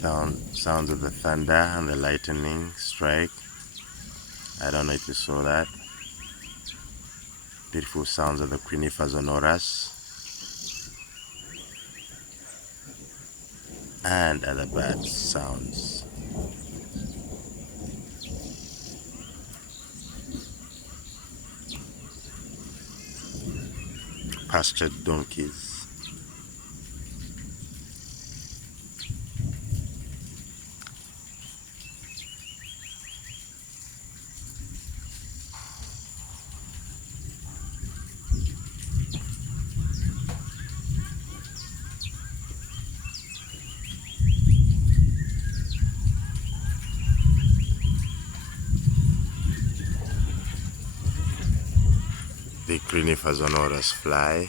Sound of the thunder and the lightning strike. I don't know if you saw that. Beautiful sounds of the Quinifer's sonoras and other bird sounds. Pastured donkeys. The Quinifer's sonoras fly.